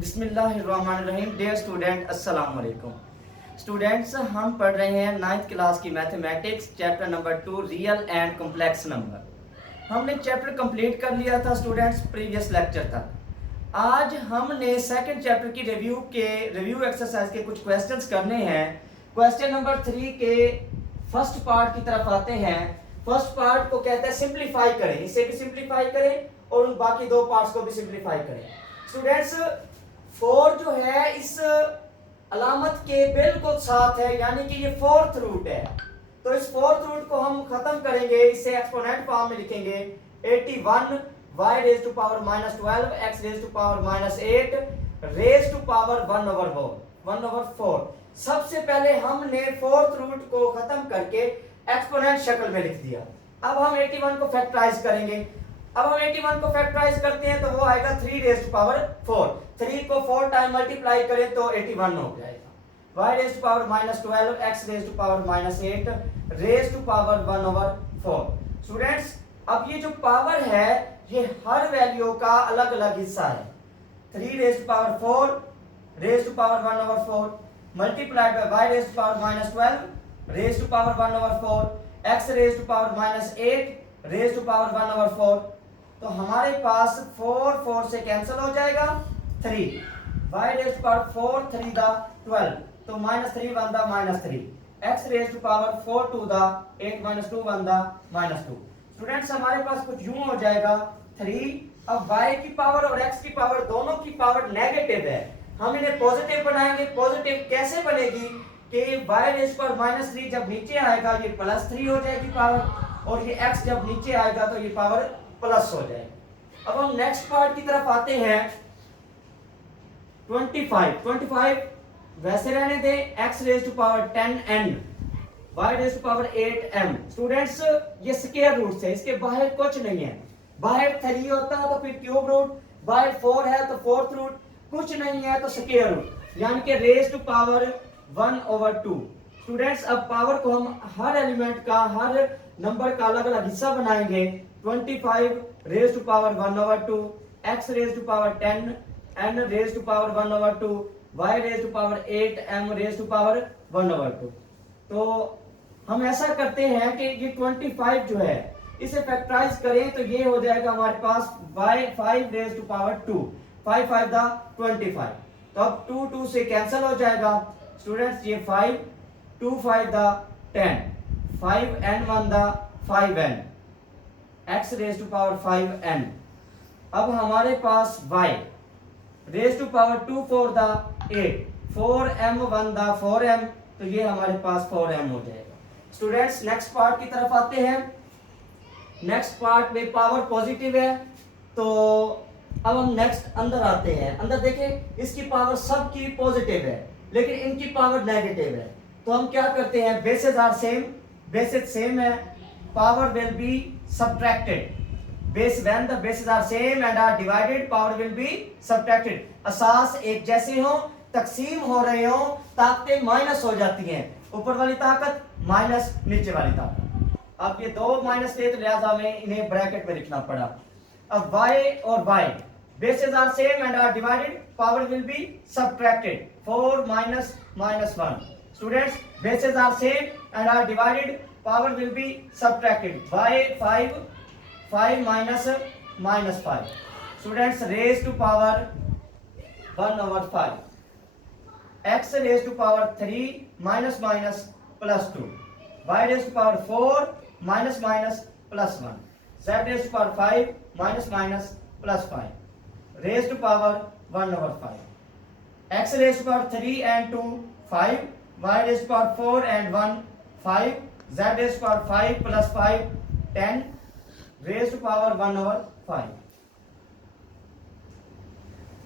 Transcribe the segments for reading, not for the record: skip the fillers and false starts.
बिस्मिल्लाहिर्रहमानिर्रहीम। Dear student, अस्सलाम वालेकुम। स्टूडेंट्स, हम पढ़ रहे हैं 9th क्लास की mathematics chapter number 2 real and complex number. हमने चैप्टर कंप्लीट कर लिया था स्टूडेंट्स प्रीवियस लेक्चर तक। आज हमने सेकंड चैप्टर की रिव्यू एक्सरसाइज के कुछ क्वेश्चंस करने हैं। क्वेश्चन नंबर 3 के फर्स्ट पार्ट की तरफ आते हैं। फर्स्ट पार्ट को कहते हैं सिंप्लीफाई करें, इसे भी सिंप्लीफाई करें और उन बाकी दो पार्ट्स को भी सिंप्लीफाई करें। स्टूडेंट्स, 4 जो है इस अलामत के बिल्कुल साथ है, यानी कि ये फोर्थ रूट है। तो इस फोर्थ रूट को हम खत्म करेंगे, इसे एक्सपोनेंट फॉर्म में लिखेंगे 81 y raise to power -12 x raise to power -8 raise to power 1/4। सबसे पहले हमने फोर्थ रूट को खत्म करके एक्सपोनेंट शक्ल में लिख दिया। अब हम 81 को फैक्टराइज करेंगे। अब हम 81 को फैक्टराइज करते हैं तो वो आएगा 3 रेज टू पावर 4। 3 को 4 टाइम मल्टीप्लाई करें तो 81 हो जाएगा। y raise to power -12 x raise to power -8 raise to power 1/4। Students, अब ये जो पावर है ये हर वैल्यू का अलग अलग हिस्सा है। 3 raise to power 4 raise to power 1/4 multiplied by y raise to power -12 raise to power 1/4 x raise to power -8 raise to power 1/4। तो हमारे पास 4 से कैंसिल हो जाएगा 3 y रेज टू पावर 4 3 दा 12 तो -3 1 दा -3 x रेज टू पावर 4 2 दा 8 -2 1 दा -2। स्टूडेंट्स, हमारे पास कुछ यूं हो जाएगा 3। अब y की पावर और x की पावर दोनों की पावर नेगेटिव है, हम इन्हें पॉजिटिव बनाएंगे। पॉजिटिव कैसे बनेगी कि y रेज टू पावर -3 जब नीचे आएगा ये +3 हो जाएगी पावर, और ये x जब नीचे आएगा तो ये पावर प्लस हो जाएगी। अब हम नेक्स्ट पार्ट की तरफ आते हैं। 25 वैसे रहने दें, x raise to power 10n y raise to power 8m। Students, ये स्क्वायर रूट है, इसके बाहर कुछ नहीं है। बाहर 3 होता है तो फिर क्यूब रूट, बाहर 4 है तो फोर्थ रूट, कुछ नहीं है तो स्क्वायर रूट, यानी कि रेज टू पावर 1/2। स्टूडेंट्स, अब पावर को हम हर एलिमेंट का, हर नंबर का अलग अलग हिस्सा बनाएंगे। 25 raise to power 1/2 x raise to power 10 n raise to power 1/2 y raise to power 8 m raise to power 1/2। तो हम ऐसा करते हैं कि ये 25 जो है इसे फैक्टराइज करें तो ये हो जाएगा हमारे पास y 5 रेज टू पावर 2 5 5 दा 25। तो अब 2 से कैंसिल हो जाएगा। स्टूडेंट्स, ये 5 2 5 दा 10 5 n 1 दा 5n x raise to power 5n। अब हमारे पास y रेज टू पावर 2 4 दा 8 4m 1 दा 4m, तो ये हमारे पास 4m हो जाएगा। स्टूडेंट्स, नेक्स्ट पार्ट की तरफ आते हैं। नेक्स्ट पार्ट में पावर पॉजिटिव है, तो अब हम नेक्स्ट अंदर आते हैं। अंदर देखें, इसकी पावर सबकी पॉजिटिव है लेकिन इनकी पावर नेगेटिव है। तो हम क्या करते हैं, bases are same, bases same है, power will be subtracted. Base when the bases are same and are divided power will be subtracted. असास एक जैसे हो, तकसीम हो रहे हो, ताकतें माइनस हो जाती हैं, ऊपर वाली ताकत माइनस नीचे वाली ताकत। अब ये दो माइनस थे तो लिहाजा हमें इन्हें ब्रैकेट में लिखना पड़ा। अब y और y bases are same and are divided, power will be subtracted 4 minus -1। Students, bases are same and are divided, power will be subtracted y 5 minus -5। Students, raised to power 1/5 x raised to power 3 minus +2 y raised to power 4 minus +1 z raised to power 5 minus +5 raised to power 1/5 x raised to power 3 and 2 5 y raised to power 4 and 1 5 z raised to power 5 plus 5 10 raised to power 1/5।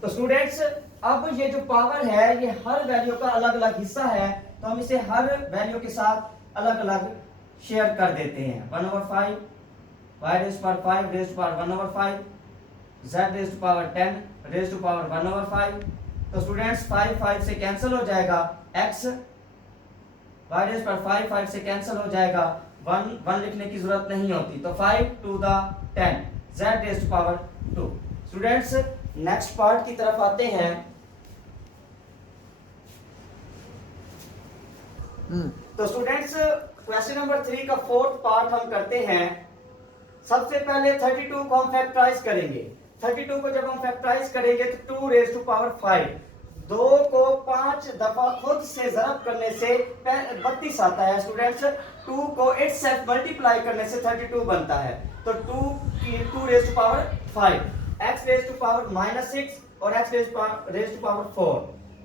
तो students, अब ये जो power है ये हर value का अलग अलग हिस्सा है, तो हम इसे हर वैल्यू के साथ अलग अलग शेयर कर देते हैं। 1/5 y raised to power 5 raised to power 1/5 z raised to power 10 raised to power 1/5। तो स्टूडेंट्स, 5 से कैंसिल हो जाएगा, x y raised to power 5 से कैंसिल हो जाएगा, 1 लिखने की जरूरत नहीं होती, तो 5 2 दा 10 z raised to power 2। Students, next part की तरफ आते हैं। तो स्टूडेंट्स क्वेश्चन नंबर 3 का फोर्थ पार्ट हम करते हैं। सबसे पहले 32 को हम फैक्टराइज करेंगे। 32 को जब हम फैक्टराइज करेंगे तो 2 रेज टू पावर 5, 2 को 5 दफा खुद से ज़रब करने से 32 आता है स्टूडेंट्स। 2 को इटसेल्फ मल्टीप्लाई करने से 32 बनता है। तो 2 raise to power 5, x raise to power -6 और x रेज टू पावर 4।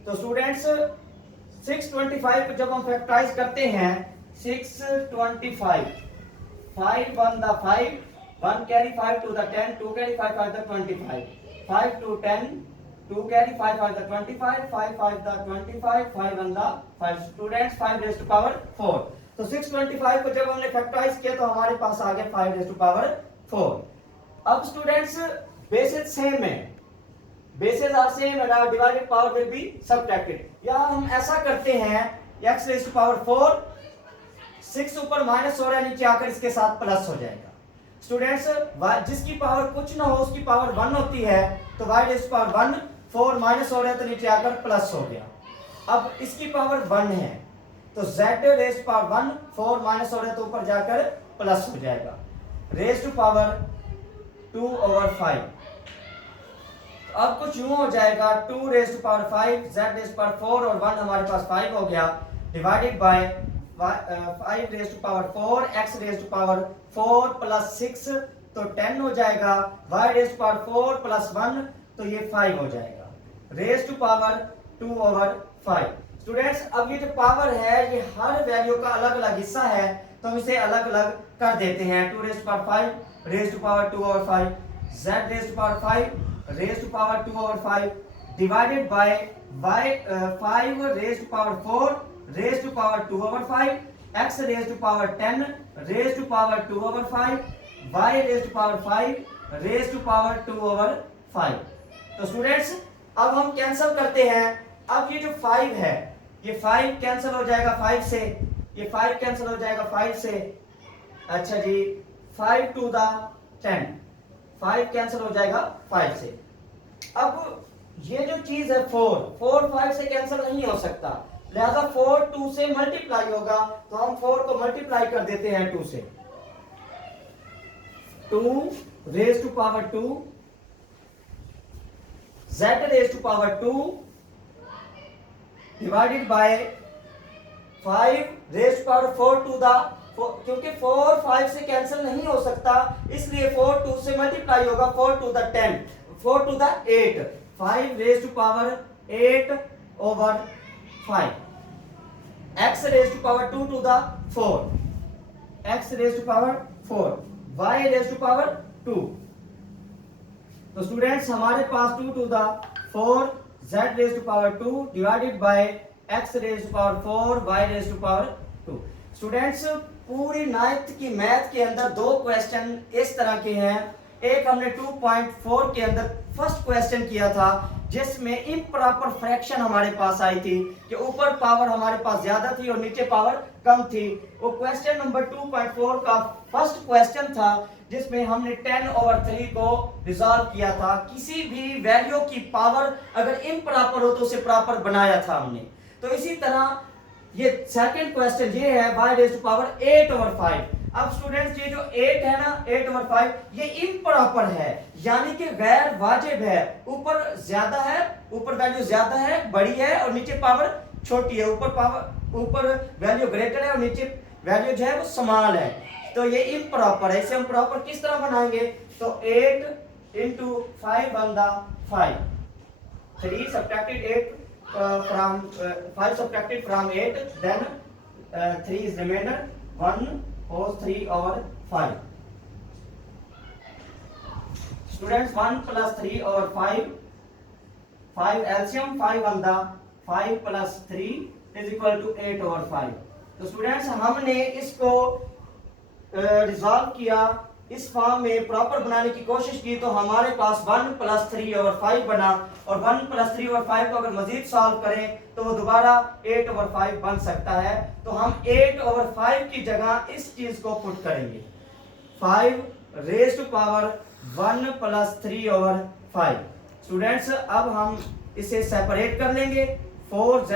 तो स्टूडेंट्स 625 को जब हम फैक्टराइज करते हैं 625, 5 1 the 5, 1 carry 5 to the 10, 2 carry 5 5 the 25, 5 to 10, 2 carry 5 5 the 25, 5 5 the 25, 5 1 the 5। Students 5 raise to power 4। तो 625 को जब हमने फैक्टराइज किया तो हमारे पास आ गया 5 रेज टू पावर 4। अब स्टूडेंट्स बेसिस सेम है, bases are same and divided power will be subtracted. या हम ऐसा करते हैं x रेज टू पावर 4, 6 ऊपर माइनस हो रहा है, नीचे आकर इसके साथ प्लस हो जाएगा। स्टूडेंट्स जिसकी पावर कुछ ना हो उसकी पावर 1 होती है, तो y raise to power 1, 4 minus हो रहा है तो नीचे आकर प्लस हो गया। अब इसकी पावर 1 है तो z raise to power 1, 4 minus हो रहा है तो ऊपर जाकर प्लस हो जाएगा। Raise to power 2/5। अब कुछ यूं हो जाएगा 2 raise to power 5, z raise to power 4 और 1 हमारे पास 5 हो गया, divided by 5 raise to power 4, x raise to power 4 plus 6 तो 10 हो जाएगा, y raise to power 4 plus 1 तो ये 5 हो जाएगा, रेज टू पावर 2/5। स्टूडेंट्स अब ये जो पावर है ये हर वैल्यू का अलग अलग हिस्सा है, तो हम इसे अलग अलग कर देते हैं। 2 raise to power 5 raise to power 2/5, z raise to power 5 raise to power 2/5 divided by 5 raise to power 4 raise to power 2/5, x raise to power 10 raise to power 2/5, y raise to power 5 raise to power 2/5। तो students अब हम cancel करते हैं। अब ये जो 5 है ये 5 कैंसिल हो जाएगा 5 से, ये 5 कैंसिल हो जाएगा 5 से। अच्छा जी 5 to the 10, 5 कैंसिल हो जाएगा 5 से। अब ये जो चीज है 4 5 से कैंसिल नहीं हो सकता, लिहाजा 4 2 से मल्टीप्लाई होगा, तो हम 4 को मल्टीप्लाई कर देते हैं 2 से। 2 raise to power 2, z raise to power 2 divided by 5 raise to power 4 to the, क्योंकि 4 5 से कैंसिल नहीं हो सकता इसलिए 4 2 से मल्टीप्लाई होगा, 4 to the 10, 4 to the 8, 5 raise to power 8/5, x raise to power 2 to the 4, x raise to power 4, y raise to power 2। तो students हमारे पास 2 to the 4 z raise to power 2 divided by x raise to power 4 y raise to power 2। Students पूरी 9th की math के अंदर 2 question इस तरह के हैं। एक हमने 2.4 के अंदर फर्स्ट क्वेश्चन किया था जिसमें इम्प्रॉपर फ्रैक्शन हमारे पास आई थी कि ऊपर पावर हमारे पास ज्यादा थी और नीचे पावर कम थी। वो क्वेश्चन नंबर 2.4 का फर्स्ट क्वेश्चन था जिसमें हमने 10/3 को रिजॉल्व किया था। किसी भी वैल्यू की पावर अगर इम्प्रॉपर हो तो उसे प्रॉपर बनाया था हमने। तो इसी तरह ये सेकंड क्वेश्चन ये है y रेज़ टू पावर 8/5। अब स्टूडेंट्स ये जो 8 है ना 8/5 ये इम्प्रॉपर है, यानी कि गैर वाजिब है। ऊपर ज्यादा है, ऊपर वैल्यू ज्यादा है बड़ी है और नीचे पावर छोटी है। ऊपर वैल्यू ग्रेटर है और नीचे वैल्यू जो है वो स्मॉल है। तो ये इम्प्रॉपर है। इसे हम प्रॉपर किस तरह बनाएंगे? तो 8 into 5 on the 5, 3 subtracted 8 from 5 subtracted from 8, then 3 is remainder, 1 cos 3/5. Students 1 plus 3/5, 5 LCM 5 on the 5 plus 3 is equal to 8/5. तो स्टूडेंट्स हमने इसको रिजॉल्व किया, इस फॉर्म में प्रॉपर बनाने की कोशिश की तो हमारे पास 1 plus 3/5 बना और 1 plus 3/5 को अगर मजीद सॉल्व करें तो वो दोबारा 8/5 बन सकता है। तो हम 8/5 की जगह इस चीज को पुट करेंगे 5 raise to power 1 plus 3/5। Students अब हम इसे सेपरेट कर लेंगे। 4z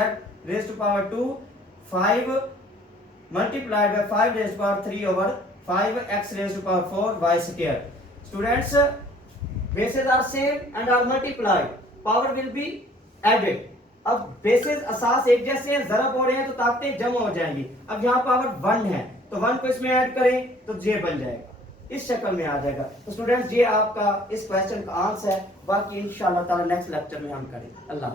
raise to power 2, 5 multiplied by 5 raise to power 3 over 5x raise to power 4 y square. Students bases are same and are multiplied, power will be added। अब basis असास एक जैसे हैं, ज़रब हो रहे हैं तो ताकतें जमा हो जाएंगी। अब यहाँ पावर 1 है तो 1 को इसमें ऐड करें तो j बन जाएगा, इस शक्ल में आ जाएगा। तो स्टूडेंट्स ये आपका इस क्वेश्चन का आंसर है। बाकी इंशाल्लाह ताला नेक्स्ट लेक्चर में हम करें। अल्लाह।